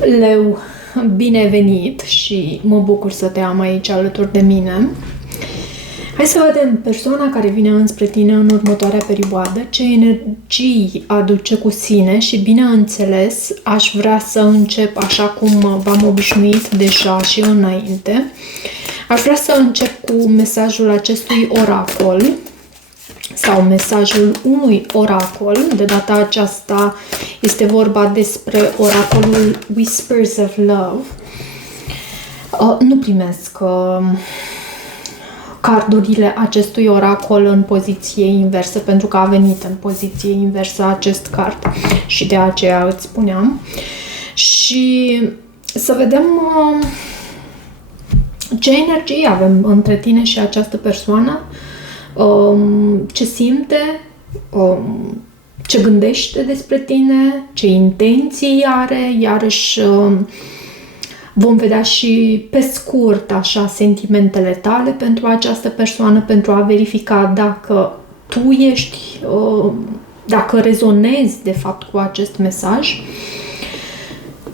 Leu, bine venit și mă bucur să te am aici alături de mine. Hai să vedem persoana care vine înspre tine în următoarea perioadă, ce energii aduce cu sine și, bineînțeles, aș vrea să încep așa cum v-am obișnuit deja și înainte. Aș vrea să încep cu mesajul acestui oracol sau mesajul unui oracol. De data aceasta este vorba despre oracolul Whispers of Love. Nu primesc cardurile acestui oracol în poziție inversă, pentru că a venit în poziție inversă acest card și de aceea îți spuneam. Și să vedem ce energie avem între tine și această persoană, ce simte, ce gândește despre tine, ce intenții are, iarăși vom vedea și pe scurt așa sentimentele tale pentru această persoană, pentru a verifica dacă tu ești, dacă rezonezi de fapt cu acest mesaj.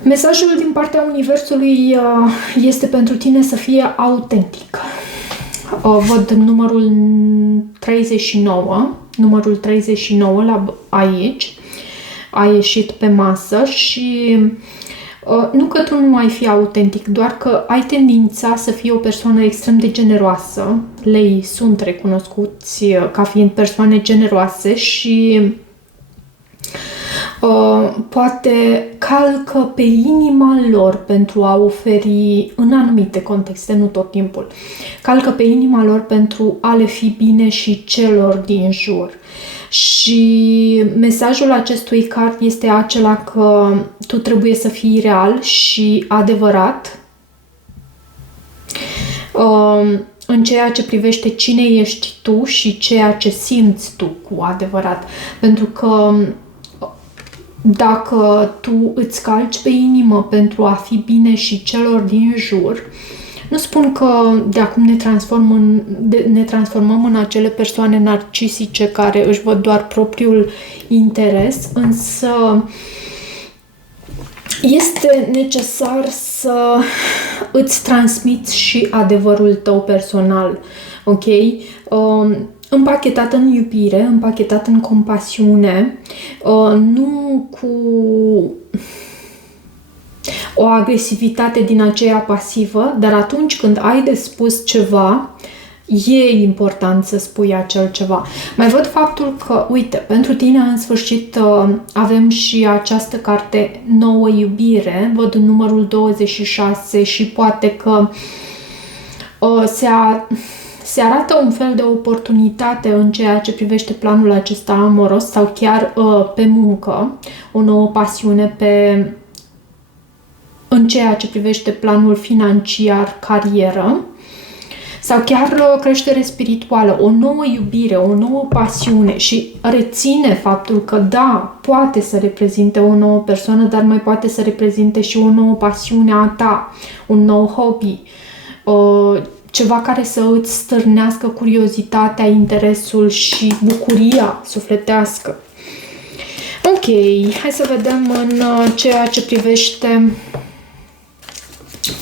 Mesajul din partea Universului este pentru tine să fie autentic. Văd numărul 39, numărul 39 aici, a ieșit pe masă și nu că tu nu ai fi autentic, doar că ai tendința să fii o persoană extrem de generoasă. Leii sunt recunoscuți ca fiind persoane generoase și poate calcă pe inima lor pentru a oferi, în anumite contexte, nu tot timpul, calcă pe inima lor pentru a le fi bine și celor din jur. Și mesajul acestui card este acela că tu trebuie să fii real și adevărat în ceea ce privește cine ești tu și ceea ce simți tu cu adevărat. Pentru că dacă tu îți calci pe inimă pentru a fi bine și celor din jur, nu spun că de acum ne transformăm în acele persoane narcisice care își văd doar propriul interes, însă este necesar să îți transmiți și adevărul tău personal, ok? Împachetat în iubire, împachetat în compasiune, nu cu o agresivitate din aceea pasivă, dar atunci când ai de spus ceva, e important să spui acel ceva. Mai văd faptul că, uite, pentru tine în sfârșit avem și această carte Nouă iubire, văd numărul 26 și poate că se arată un fel de oportunitate în ceea ce privește planul acesta amoros sau chiar pe muncă, o nouă pasiune în ceea ce privește planul financiar, carieră sau chiar creștere spirituală, o nouă iubire, o nouă pasiune. Și reține faptul că da, poate să reprezinte o nouă persoană, dar mai poate să reprezinte și o nouă pasiune a ta, un nou hobby, ceva care să îți stârnească curiozitatea, interesul și bucuria sufletească. Ok, hai să vedem în ceea ce privește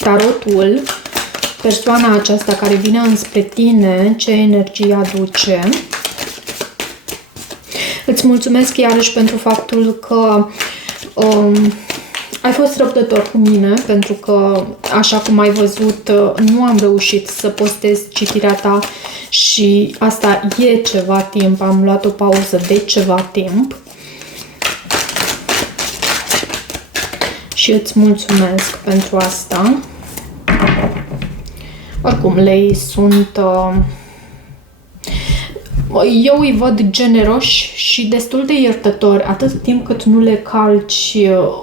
tarotul, persoana aceasta care vine înspre tine, ce energie aduce. Îți mulțumesc iarăși pentru faptul că ai fost răbdător cu mine, pentru că, așa cum ai văzut, nu am reușit să postez citirea ta și asta e ceva timp, am luat o pauză de ceva timp. Și îți mulțumesc pentru asta. Oricum, lei sunt... eu îi văd generoși și destul de iertători, atât timp cât nu le calci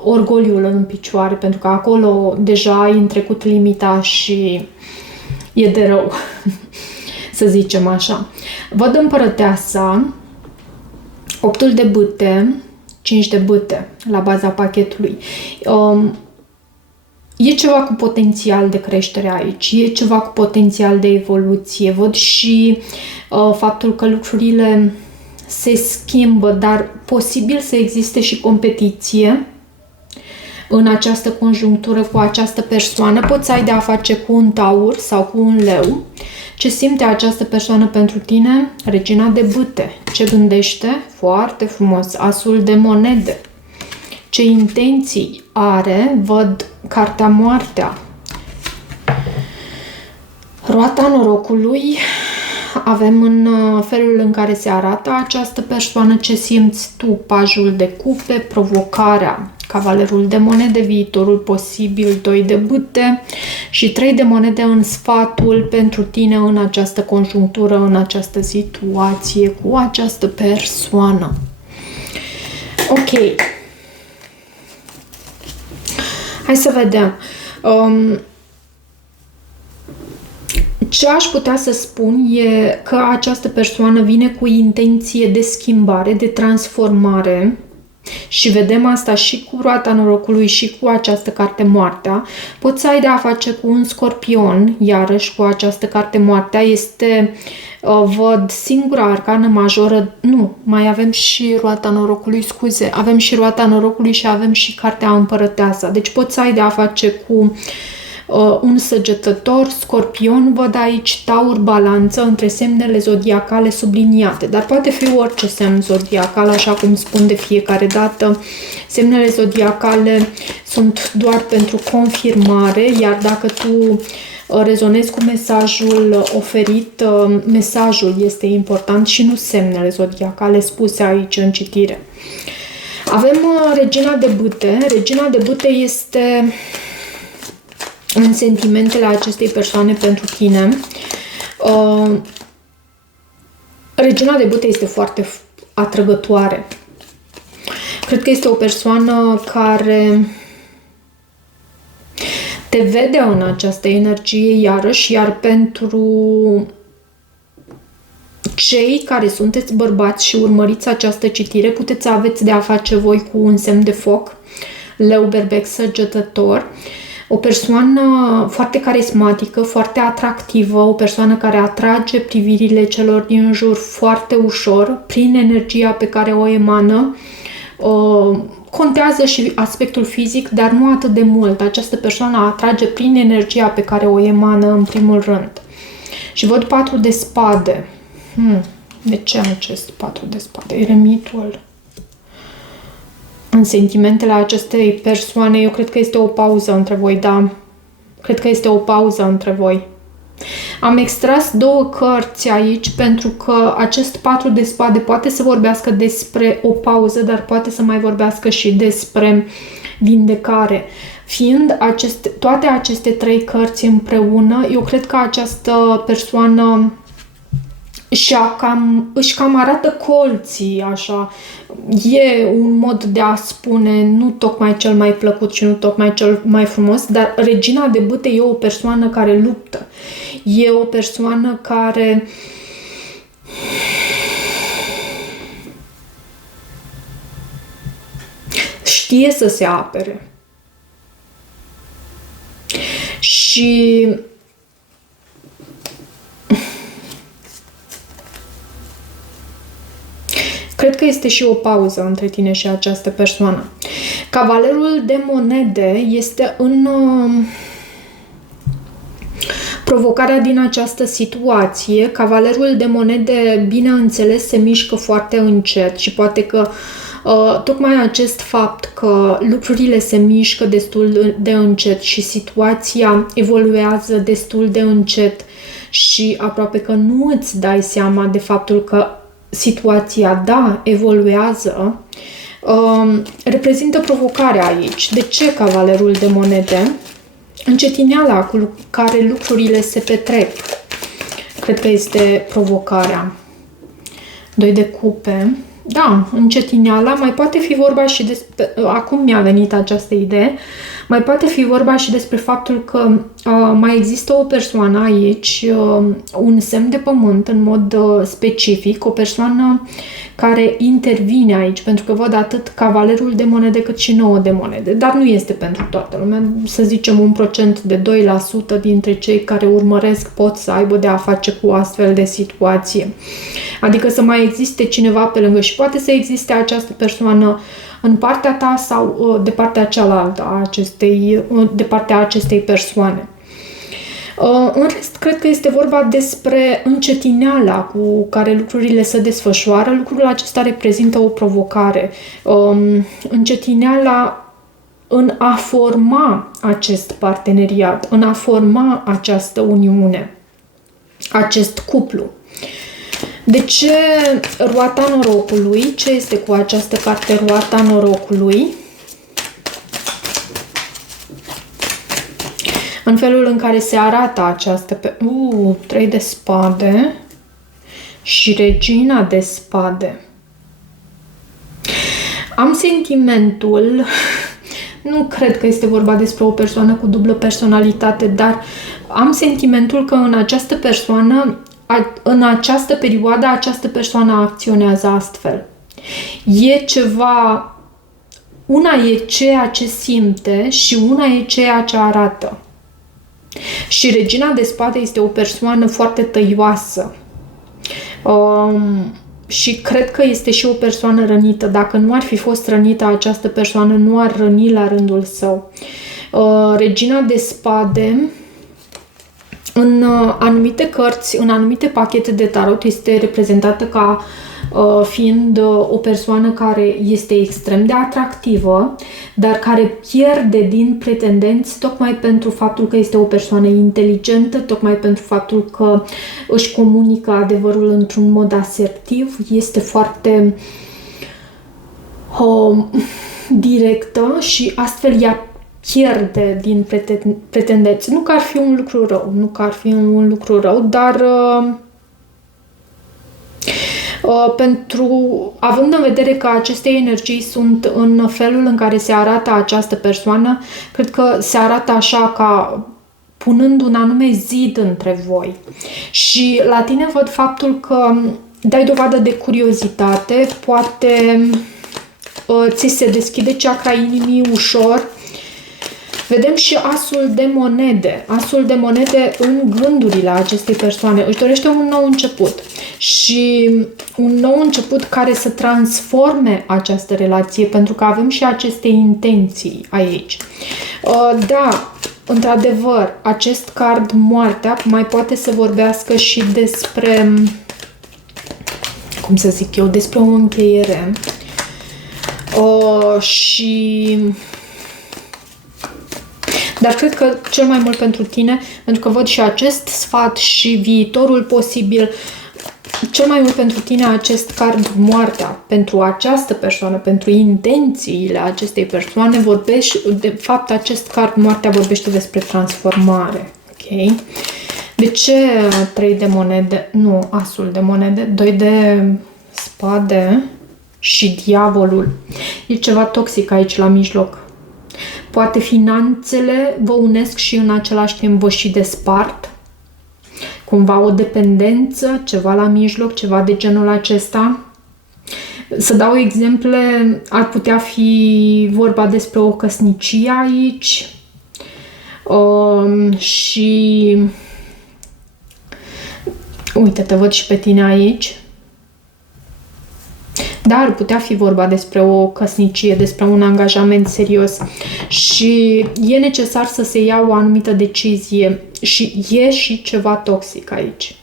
orgoliul în picioare, pentru că acolo deja ai întrecut limita și e de rău, să zicem așa. Văd împărăteasa, 8 de bâte, 5 de bâte la baza pachetului. E ceva cu potențial de creștere aici, e ceva cu potențial de evoluție. Văd și faptul că lucrurile se schimbă, dar posibil să existe și competiție în această conjunctură cu această persoană. Poți să ai de-a face cu un taur sau cu un leu. Ce simte această persoană pentru tine? Regina de bâte. Ce gândește? Foarte frumos. Asul de monede. Ce intenții are? Văd cartea moartea. Roata norocului. Avem în felul în care se arată această persoană, ce simți tu, pajul de cupe, provocarea, cavalerul de monede, viitorul posibil, 2 de bâte și 3 de monede în sfatul pentru tine în această conjunctură, în această situație cu această persoană. Ok. Hai să vedem. Ce aș putea să spun e că această persoană vine cu intenție de schimbare, de transformare și vedem asta și cu roata norocului și cu această carte moartea. Poți să ai de a face cu un scorpion, iarăși cu această carte moartea, este, văd, singura arcană majoră, nu, mai avem și roata norocului, scuze, avem și roata norocului și avem și cartea împărăteasa. Deci poți să ai de a face cu un săgetător, scorpion, văd aici taur, balanță, între semnele zodiacale subliniate, dar poate fi orice semn zodiacal, așa cum spun de fiecare dată. Semnele zodiacale sunt doar pentru confirmare, iar dacă tu rezonezi cu mesajul oferit, mesajul este important și nu semnele zodiacale spuse aici în citire. Avem regina de bâte. Regina de bâte este în sentimentele acestei persoane pentru tine. Regina de bâte este foarte atrăgătoare. Cred că este o persoană care te vede în această energie iarăși, iar pentru cei care sunteți bărbați și urmăriți această citire, puteți să aveți de a face voi cu un semn de foc, leu, berbec, săgetător. O persoană foarte carismatică, foarte atractivă, o persoană care atrage privirile celor din jur foarte ușor, prin energia pe care o emană. Contează și aspectul fizic, dar nu atât de mult. Această persoană atrage prin energia pe care o emană în primul rând. Și văd 4 de spade. De ce acest 4 de spade? Eremitul. În sentimentele acestei persoane, eu cred că este o pauză între voi, da. Cred că este o pauză între voi. Am extras 2 cărți aici pentru că acest 4 de spade poate să vorbească despre o pauză, dar poate să mai vorbească și despre vindecare. Fiind toate aceste 3 cărți împreună, eu cred că această persoană își cam arată colții, așa. E un mod de a spune, nu tocmai cel mai plăcut și nu tocmai cel mai frumos, dar regina de bâte e o persoană care luptă. E o persoană care știe să se apere. Și cred că este și o pauză între tine și această persoană. Cavalerul de monede este în provocarea din această situație. Cavalerul de monede, bineînțeles, se mișcă foarte încet și poate că tocmai acest fapt că lucrurile se mișcă destul de încet și situația evoluează destul de încet și aproape că nu îți dai seama de faptul că situația, da, evoluează, reprezintă provocarea aici. De ce cavalerul de monede? Încetineala cu care lucrurile se petrec. Cred că este provocarea. 2 de cupe. Da, încetineala. Mai poate fi vorba și despre... Acum mi-a venit această idee. Mai poate fi vorba și despre faptul că mai există o persoană aici, un semn de pământ în mod specific, o persoană care intervine aici, pentru că văd atât cavalerul de monede cât și 9 de monede, dar nu este pentru toată lumea. Să zicem un procent de 2% dintre cei care urmăresc pot să aibă de a face cu astfel de situație. Adică să mai existe cineva pe lângă și poate să existe această persoană în partea ta sau de partea cealaltă de partea acestei persoane. În rest, cred că este vorba despre încetineala cu care lucrurile se desfășoară. Lucrul acesta reprezintă o provocare. Încetineala în a forma acest parteneriat, în a forma această uniune, acest cuplu. De ce roata norocului? Ce este cu această carte roata norocului? În felul în care se arată această... 3 de spade și regina de spade. Am sentimentul... Nu cred că este vorba despre o persoană cu dublă personalitate, dar am sentimentul că în această persoană, în această perioadă, această persoană acționează astfel. E ceva... Una e ceea ce simte și una e ceea ce arată. Și regina de spade este o persoană foarte tăioasă. Și cred că este și o persoană rănită. Dacă nu ar fi fost rănită, această persoană nu ar răni la rândul său. Regina de spade, în anumite cărți, în anumite pachete de tarot, este reprezentată ca fiind o persoană care este extrem de atractivă, dar care pierde din pretendenți tocmai pentru faptul că este o persoană inteligentă, tocmai pentru faptul că își comunică adevărul într-un mod asertiv, este foarte directă și astfel ea pierde din pretendenți. Nu că ar fi un lucru rău, nu că ar fi un lucru rău, dar având în vedere că aceste energii sunt în felul în care se arată această persoană, cred că se arată așa ca punând un anume zid între voi. Și la tine văd faptul că dai dovadă de curiozitate, poate ți se deschide chakra inimii ușor. Vedem și asul de monede. Asul de monede în gândurile acestei persoane. Își dorește un nou început. Și un nou început care să transforme această relație, pentru că avem și aceste intenții aici. Da, într-adevăr, acest card moartea mai poate să vorbească și despre, cum să zic eu, despre o încheiere. Dar cred că cel mai mult pentru tine, pentru că văd și acest sfat și viitorul posibil, cel mai mult pentru tine acest card moartea, pentru această persoană, pentru intențiile acestei persoane, de fapt acest card moartea vorbește despre transformare. Ok? De ce 3 de monede? Nu, asul de monede, 2 de spade și diavolul. E ceva toxic aici la mijloc. Poate finanțele vă unesc și în același timp vă și despart. Cumva o dependență, ceva la mijloc, ceva de genul acesta. Să dau exemple, ar putea fi vorba despre o căsnicie aici. Și uite, te văd și pe tine aici. Dar ar putea fi vorba despre o căsnicie, despre un angajament serios și e necesar să se ia o anumită decizie și e și ceva toxic aici.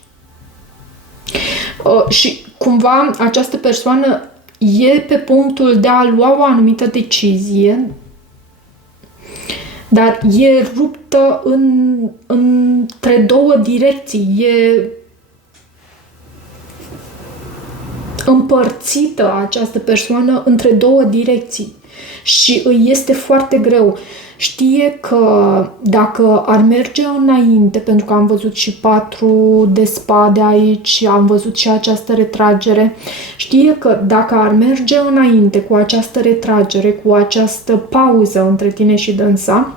Și cumva această persoană e pe punctul de a lua o anumită decizie, dar e ruptă între două direcții, e împărțită această persoană între două direcții și îi este foarte greu. Știe că dacă ar merge înainte, pentru că am văzut și 4 de spade aici, am văzut și această retragere, știe că dacă ar merge înainte cu această retragere, cu această pauză între tine și dânsa,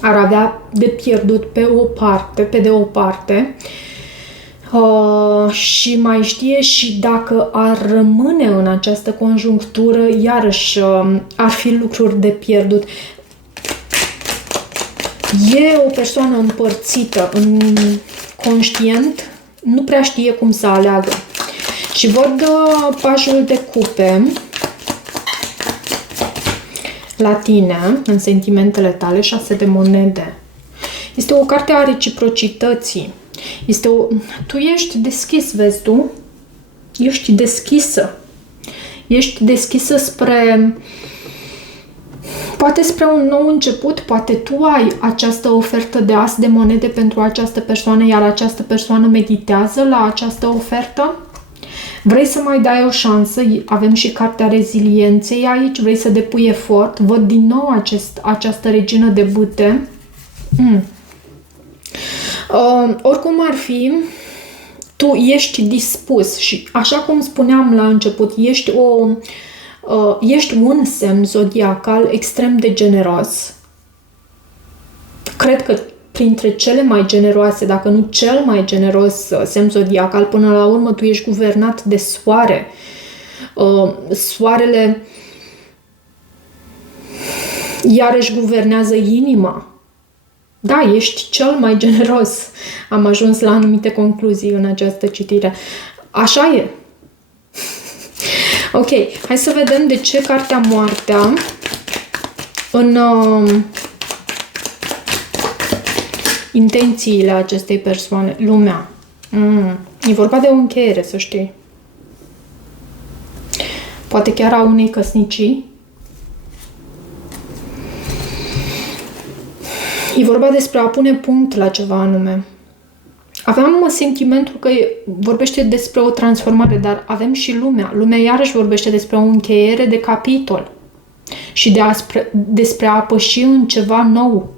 ar avea de pierdut pe de o parte, și mai știe și dacă ar rămâne în această conjunctură, iarăși ar fi lucruri de pierdut. E o persoană împărțită, conștient, nu prea știe cum să aleagă. Și văd pajul de cupe. la tine, în sentimentele tale, 6 de monede. Este o carte a reciprocității. Tu ești deschis, vezi tu? Ești deschisă. Ești deschisă poate spre un nou început, poate tu ai această ofertă de as de monede pentru această persoană, iar această persoană meditează la această ofertă. Vrei să mai dai o șansă, avem și cartea rezilienței aici, vrei să depui efort, văd din nou această regină de bâte. Oricum ar fi, tu ești dispus și, așa cum spuneam la început, ești un semn zodiacal extrem de generos. Cred că printre cele mai generoase, dacă nu cel mai generos semn zodiacal, până la urmă tu ești guvernat de soare. Soarele iarăși guvernează inima. Da, ești cel mai generos. Am ajuns la anumite concluzii în această citire. Așa e. Ok, hai să vedem de ce cartea Moartea în intențiile acestei persoane, lumea. E vorba de o încheiere, să știi. Poate chiar a unei căsnicii. E vorba despre a pune punct la ceva anume. Aveam sentimentul că vorbește despre o transformare, dar avem și lumea. Lumea iarăși vorbește despre o încheiere de capitol și despre a păși în ceva nou.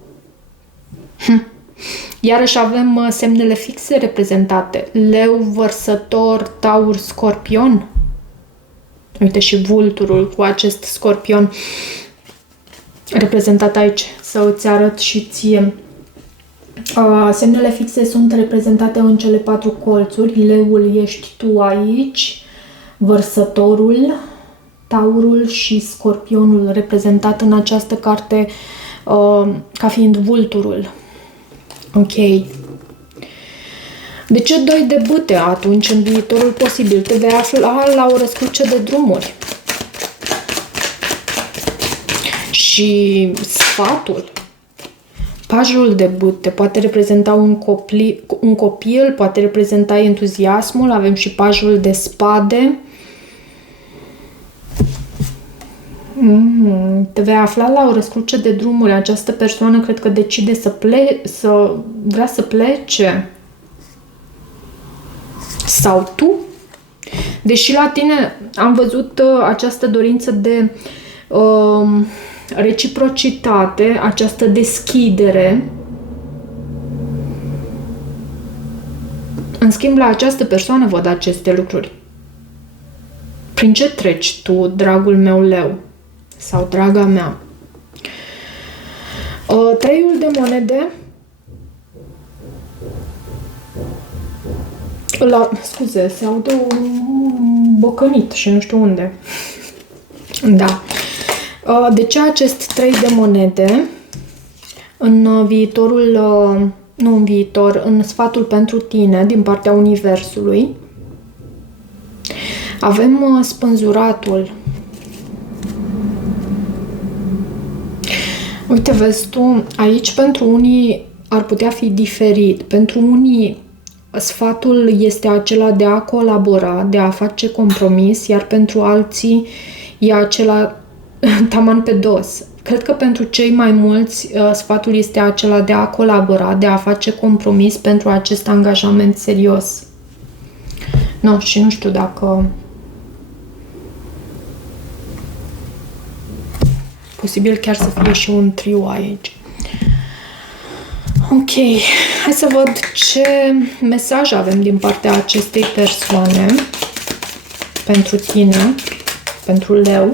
Iarăși avem semnele fixe reprezentate. Leu, Vărsător, Taur, Scorpion. Uite și vulturul cu acest scorpion reprezentat aici, să îți arăt și ție. Semnele fixe sunt reprezentate în cele 4 colțuri. Leul ești tu aici, Vărsătorul, Taurul și Scorpionul reprezentat în această carte ca fiind vulturul. Ok. De ce 2 de bâte atunci în viitorul posibil? Te vei afla la o răscruce de drumuri. Și sfatul. Pajul de bâte poate reprezenta un copil, poate reprezenta entuziasmul, avem și pajul de spade. Te vei afla la o răscruce de drumuri. Această persoană cred că decide să vrea să plece. Sau tu. Deși la tine am văzut această dorință de reciprocitate, această deschidere. În schimb, la această persoană văd aceste lucruri. Prin ce treci tu, dragul meu leu? Sau draga mea? 3-ul de monede. Scuze, se aude un bocănit și nu știu unde. Da. De ce acest 3 de monede în viitorul, nu în viitor, în sfatul pentru tine din partea Universului? Avem spânzuratul. Uite, vezi tu, aici pentru unii ar putea fi diferit. Pentru unii sfatul este acela de a colabora, de a face compromis, iar pentru alții e acela taman pe dos. Cred că pentru cei mai mulți sfatul este acela de a colabora, de a face compromis pentru acest angajament serios. No, și nu știu dacă... Posibil chiar să fie și un trio aici. Ok, hai să văd ce mesaj avem din partea acestei persoane pentru tine, pentru leu.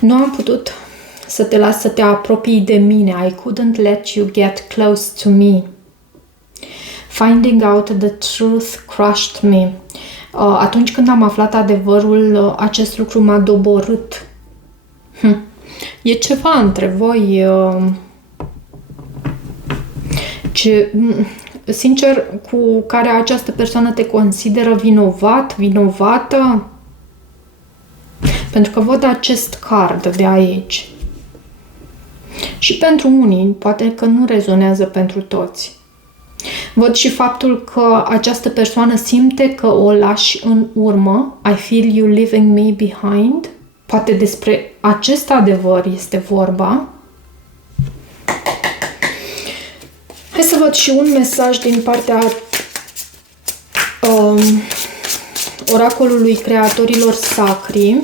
Nu am putut să te las să te apropii de mine. I couldn't let you get close to me. Finding out the truth crushed me. Atunci când am aflat adevărul, acest lucru m-a doborât. E ceva între voi sincer, cu care această persoană te consideră vinovat, vinovată? Pentru că văd acest card de aici. Și pentru unii, poate că nu rezonează pentru toți. Văd și faptul că această persoană simte că o lași în urmă. I feel you leaving me behind. Poate despre acest adevăr este vorba. Hai să văd și un mesaj din partea oracolului creatorilor sacri.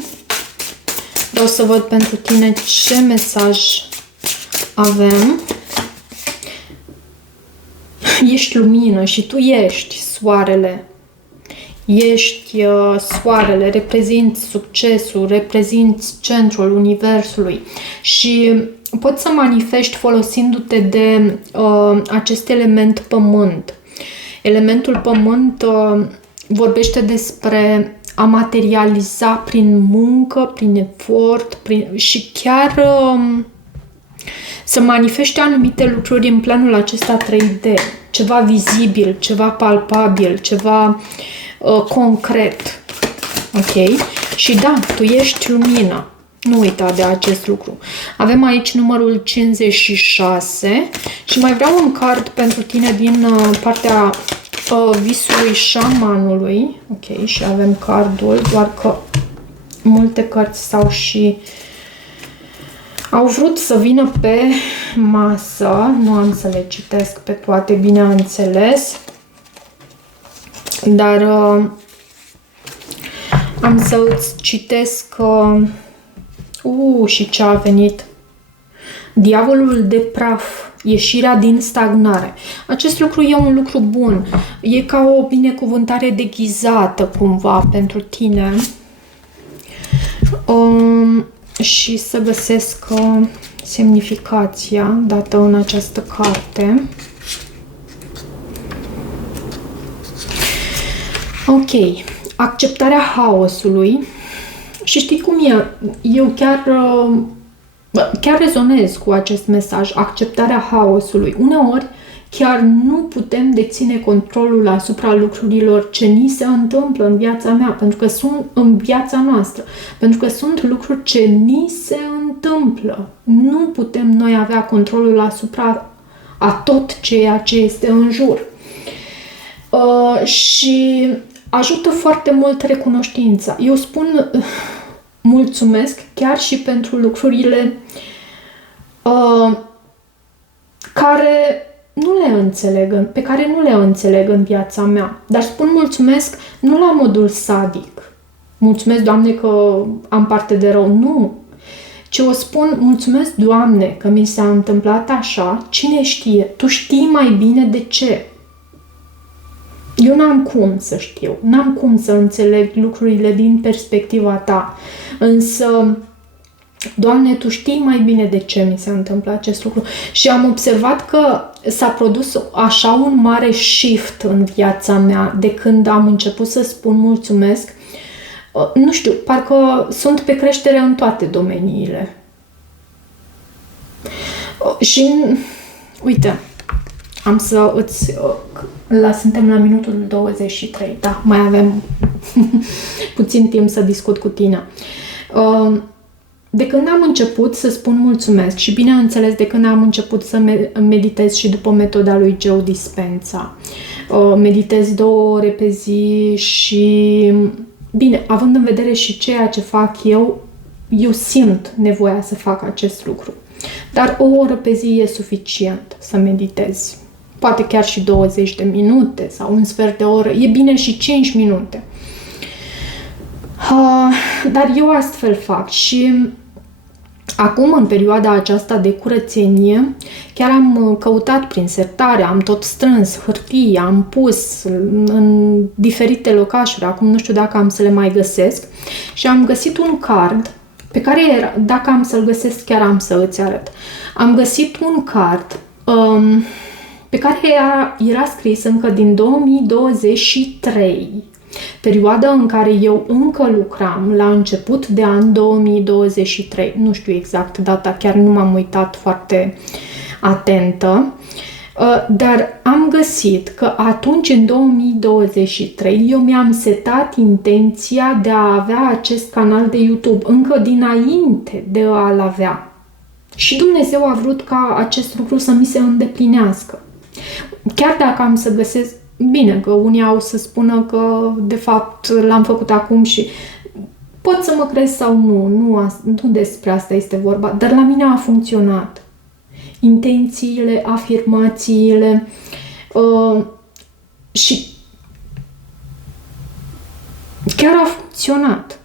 Vreau să văd pentru tine ce mesaj avem. Ești lumină și tu ești soarele. Ești soarele, reprezinți succesul, reprezinți centrul universului și poți să manifesti folosindu-te de acest element pământ. Elementul pământ vorbește despre a materializa prin muncă, prin efort și chiar să manifeste anumite lucruri în planul acesta 3D. Ceva vizibil, ceva palpabil, ceva concret. Ok? Și da, tu ești lumină. Nu uita de acest lucru. Avem aici numărul 56 și mai vreau un card pentru tine din partea visului șamanului. Ok, și avem cardul, doar că multe cărți au vrut să vină pe masă. Nu am să le citesc pe toate, bineînțeles. Dar am să îți citesc și ce a venit. Diavolul de praf, ieșirea din stagnare. Acest lucru e un lucru bun. E ca o binecuvântare deghizată cumva pentru tine. Și să găsesc semnificația dată în această carte. Ok. Acceptarea haosului. Și știi cum e? Eu chiar rezonez cu acest mesaj. Acceptarea haosului. Uneori chiar nu putem deține controlul asupra lucrurilor ce ni se întâmplă în viața mea, pentru că sunt în viața noastră, pentru că sunt lucruri ce ni se întâmplă. Nu putem noi avea controlul asupra a tot ceea ce este în jur. Și ajută foarte mult recunoștința. Eu spun mulțumesc chiar și pentru lucrurile pe care nu le înțeleg în viața mea. Dar spun mulțumesc nu la modul sadic. Mulțumesc, Doamne, că am parte de rău. Nu. Ci o spun mulțumesc, Doamne, că mi s-a întâmplat așa. Cine știe? Tu știi mai bine de ce. Eu n-am cum să știu. N-am cum să înțeleg lucrurile din perspectiva ta. Însă, Doamne, Tu știi mai bine de ce mi se întâmplă acest lucru. Și am observat că s-a produs așa un mare shift în viața mea de când am început să spun mulțumesc. Nu știu, parcă sunt pe creștere în toate domeniile. Și, uite, am să îți... Suntem la minutul 23, da, mai avem puțin timp să discut cu tine. De când am început să spun mulțumesc și, bineînțeles, de când am început să meditez și după metoda lui Joe Dispenza, meditez 2 ore pe zi și, bine, având în vedere și ceea ce fac eu simt nevoia să fac acest lucru. Dar 1 oră pe zi e suficient să meditezi. Poate chiar și 20 de minute sau un sfert de oră. E bine și 5 minute. Dar eu astfel fac și acum, în perioada aceasta de curățenie, chiar am căutat prin sertare, am tot strâns hârtii, am pus în diferite locașuri, acum nu știu dacă am să le mai găsesc, și am găsit un card pe care, dacă am să-l găsesc, chiar am să îți arăt. Am găsit un card pe care era scris încă din 2023, perioada în care eu încă lucram, la început de an 2023. Nu știu exact data, chiar nu m-am uitat foarte atentă. Dar am găsit că atunci, în 2023, eu mi-am setat intenția de a avea acest canal de YouTube încă dinainte de a-l avea. Și Dumnezeu a vrut ca acest lucru să mi se îndeplinească. Chiar dacă am să găsesc, bine, că unii au să spună că de fapt l-am făcut acum și pot să mă crezi sau nu despre asta este vorba, dar la mine a funcționat. Intențiile, afirmațiile și chiar a funcționat.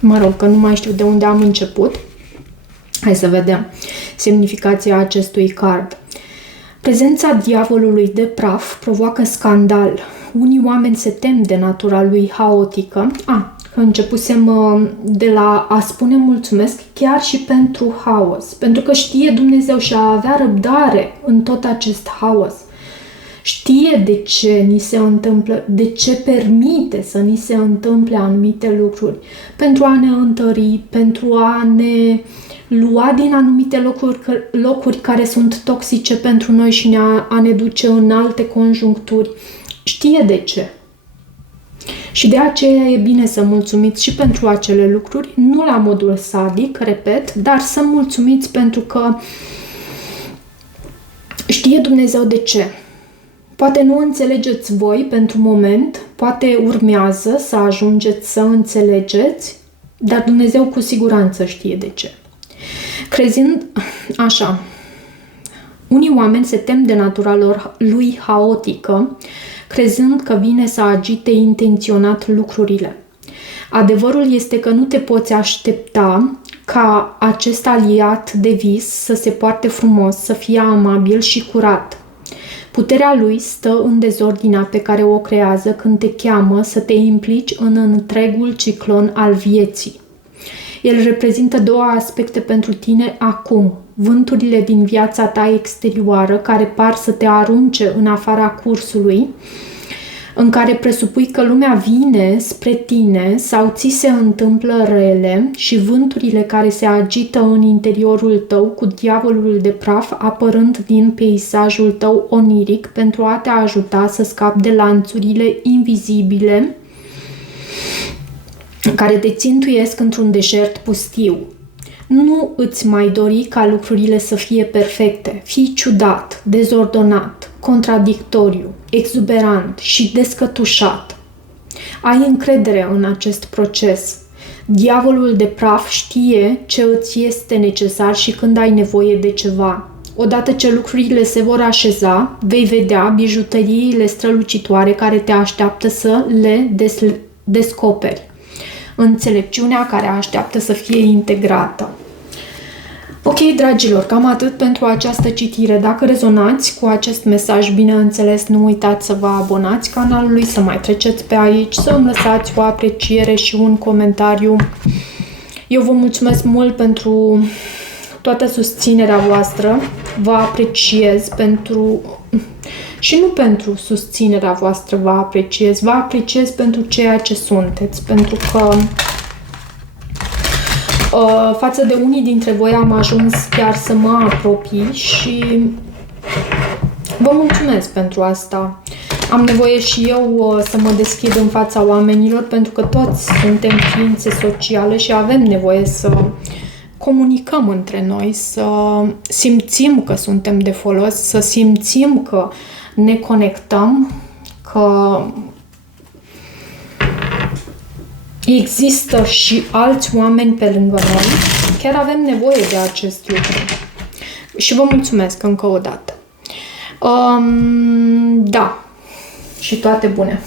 Mă rog, că nu mai știu de unde am început. Hai să vedem semnificația acestui card. Prezența diavolului de praf provoacă scandal. Unii oameni se tem de natura lui haotică. Începusem de la a spune mulțumesc chiar și pentru haos. Pentru că știe Dumnezeu și a avea răbdare în tot acest haos. Știe de ce ni se întâmplă, de ce permite să ni se întâmple anumite lucruri. Pentru a ne întări, pentru a ne lua din anumite locuri care sunt toxice pentru noi și a ne duce în alte conjuncturi. Știe de ce. Și de aceea e bine să mulțumiți și pentru acele lucruri, nu la modul sadic, repet, dar să mulțumiți pentru că știe Dumnezeu de ce. Poate nu înțelegeți voi pentru moment, poate urmează să ajungeți să înțelegeți, dar Dumnezeu cu siguranță știe de ce. Crezând așa, unii oameni se tem de natura lui haotică, crezând că vine să agite intenționat lucrurile. Adevărul este că nu te poți aștepta ca acest aliat de vis să se poarte frumos, să fie amabil și curat. Puterea lui stă în dezordinea pe care o creează când te cheamă să te implici în întregul ciclon al vieții. El reprezintă două aspecte pentru tine acum, vânturile din viața ta exterioară care par să te arunce în afara cursului, în care presupui că lumea vine spre tine sau ți se întâmplă rele și vânturile care se agită în interiorul tău cu diavolul de praf apărând din peisajul tău oniric pentru a te ajuta să scapi de lanțurile invizibile care te țintuiesc într-un deșert pustiu. Nu îți mai dori ca lucrurile să fie perfecte. Fii ciudat, dezordonat, contradictoriu, exuberant și descătușat. Ai încredere în acest proces. Diavolul de praf știe ce îți este necesar și când ai nevoie de ceva. Odată ce lucrurile se vor așeza, vei vedea bijuteriile strălucitoare care te așteaptă să le descoperi. Înțelepciunea care așteaptă să fie integrată. Ok, dragilor, cam atât pentru această citire. Dacă rezonați cu acest mesaj, bineînțeles, nu uitați să vă abonați canalului, să mai treceți pe aici, să îmi lăsați o apreciere și un comentariu. Eu vă mulțumesc mult pentru toată susținerea voastră. Vă apreciez și nu pentru susținerea voastră vă apreciez pentru ceea ce sunteți, pentru că față de unii dintre voi am ajuns chiar să mă apropii și vă mulțumesc pentru asta. Am nevoie și eu să mă deschid în fața oamenilor, pentru că toți suntem ființe sociale și avem nevoie să comunicăm între noi, să simțim că suntem de folos, să simțim că ne conectăm, că există și alți oameni pe lângă noi. Chiar avem nevoie de acest lucru. Și vă mulțumesc încă o dată. Da. Și toate bune.